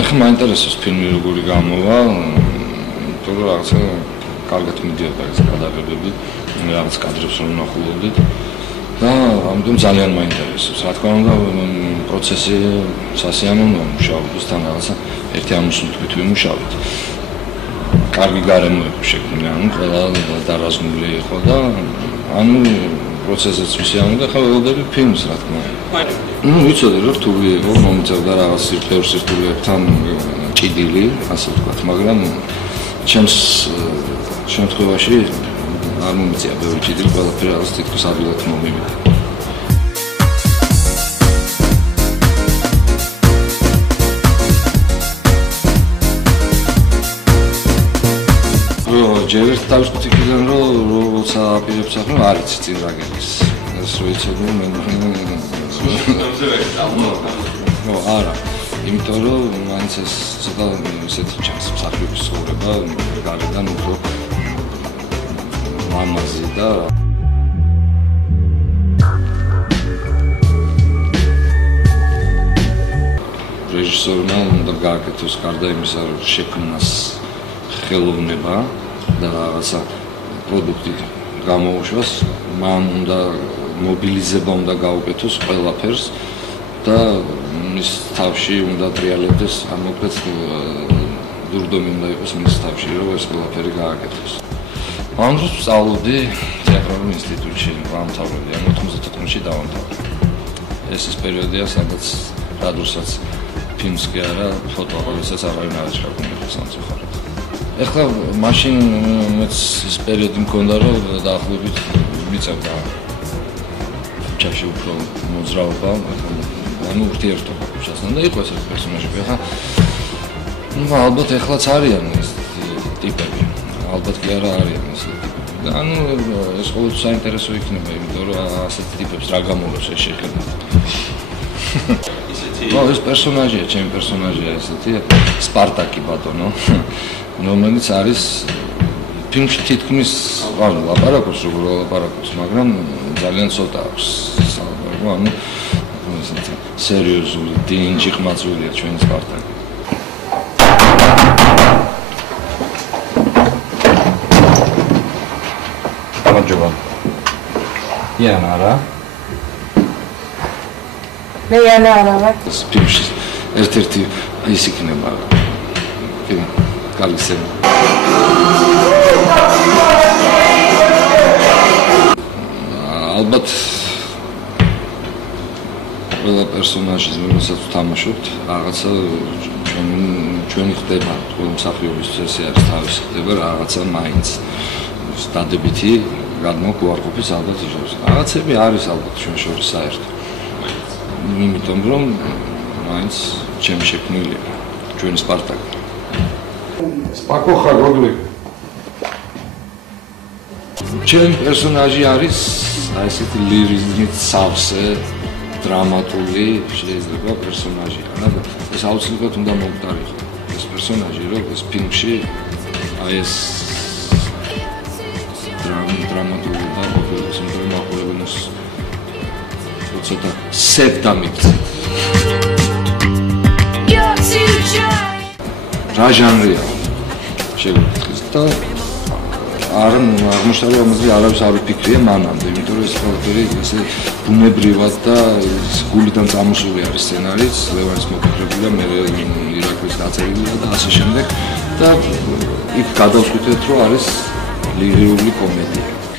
ეხლა მაინტერესებს ფილმი როგორი გამოვა, იმიტომ რომ რაღაცა კარგად მიდიოდა ეს გადაღებები, რაღაც კადრებს რომ ნახულობდით და ამიტომ ძალიან მაინტერესებს. Რა თქმა უნდა, პროცესი სასიამოვნოა მუშაობის თან რაღაცა ერთი ამოსუნთქვით ვიმუშავეთ. კარგი გარემო იყო შექმნილი, ანუ ყველა დარაზმული იყო და ანუ პროცესიც ვისიამოვნე და ხა ველოდები ფილმს რა თქმა უნდა. ვიცოდი რომ რთული იყო, მომიწევდა რაღაც ბევრ სირთულეებთან ჭიდილი, ასე ვთქვათ, მაგრამ ჩემს შემთხვევაში არ მომიწია ბევრი ჭიდილი, ყველაფერი რაღაც თითქოს ადვილად მომივიდა. ჯერ ერთ თავისუფლად იქიდან როცა აპირებს ახლა არ იცი წინ რა გედის. ეს რო იცოდი მე არა. იმიტომ რომ მაინც ეს ცოტა ისეთი ჩანს მსახიობის ცხოვრება გარედან უფრო მამაზი და რეჟისორმა უნდა გააკეთოს გარდა იმისა რომ შექმნას ხელოვნება და რაღაცა პროდუქტი გამოუშვას, მან უნდა მობილიზება უნდა გაუკეთოს ყველაფერს და მის თავში უნდა ტრიალებდეს, ამოკლედ დურდომი უნდა იყოს მის თავში, რომ ეს ყველაფერი გააკეთოს. ამ დროს ვსწავლობდი თეატრალურ ინსტიტუტში, ვამთავრებდი, 94-ში დავამთავრე. ეს ის პერიოდია, სადაც რადურსაც ფილმს კი არა, ფოტოაღებებსაც არავინ არ შეგვიძლია სამწუხაროდ. ეხლა მაშინ მეც ის პერიოდი მქონდა რომ დაახლოებით მიწევდა ჩაში უფრო მოძრაობა, ანუ ურთიერთობა ჩასთან და იყო ეს პერსონაჟები. ეხლა ალბათ ეხლაც არიან ეს ტიპები, ალბათ კი არა არიან ეს ტიპები და ანუ ეს ყოველთვის საინტერესო იქნება, იმიტომ რომ ასეთ ტიპებს რა გამოვლობს ეს შექმნა. ეს პერსონაჟია, ჩემი პერსონაჟია ესეთი სპარტაკი ბატონო. რომელიც არის ფილმში თითქმის ლაპარაკობს, როგორ ლაპარაკობს, მაგრამ ძალიან ცოტა აქვს საუბარი, ანუ ესეთი სერიოზული, დინჯი ყმაწვილია ჩვენი სპარტაკი. გამარჯობა. იანა არა? მე იანა არა ვარ. ფილმში ერთ-ერთი ის იქნება. Καλή σένα. ალბათ ყველა პერსონაჟის რომელსაც ვთამაშობთ, რაღაცა ჩვენი ხდება, ყველა მსახიობის წესი არის თავისი ხდება, რაღაცა მაინც დადებითი გადმოგვარყოფის ალბათ ижოს. რაღაცები არის ალბათ ჩვენ შორის საერთო. იმიტომ რომ მაინც ჩემი შექმნილია ჩვენი სპარტაკი. Спокойно, Гогли. ჩემი პერსონაჟი არის ესეთი ლირიზმით სავსე, დრამატული შეიძლება პერსონაჟი. ანუ ეს აუცილებლად უნდა მომხდარიყო. ეს პერსონაჟი რომ ეს ფილმში აი ეს დრამატული და მომხდარიყოს ცოტა სევდა მიქცეთ. რა ჟანრია შეგვიძლია და არ აღმოჩნდა ამაზე არავის არ ვფიქრია მანამდე, იმიტომ რომ ეს ყველაფერი ესე ბუნებრივად და გულიდან წამოსული არის სცენარიც, ლევანის მოფიქრებულია, მე ირაკლის დაწერილია და ასე შემდეგ და იქ გადავწყვიტეთ რომ არის ლირიული კომედია.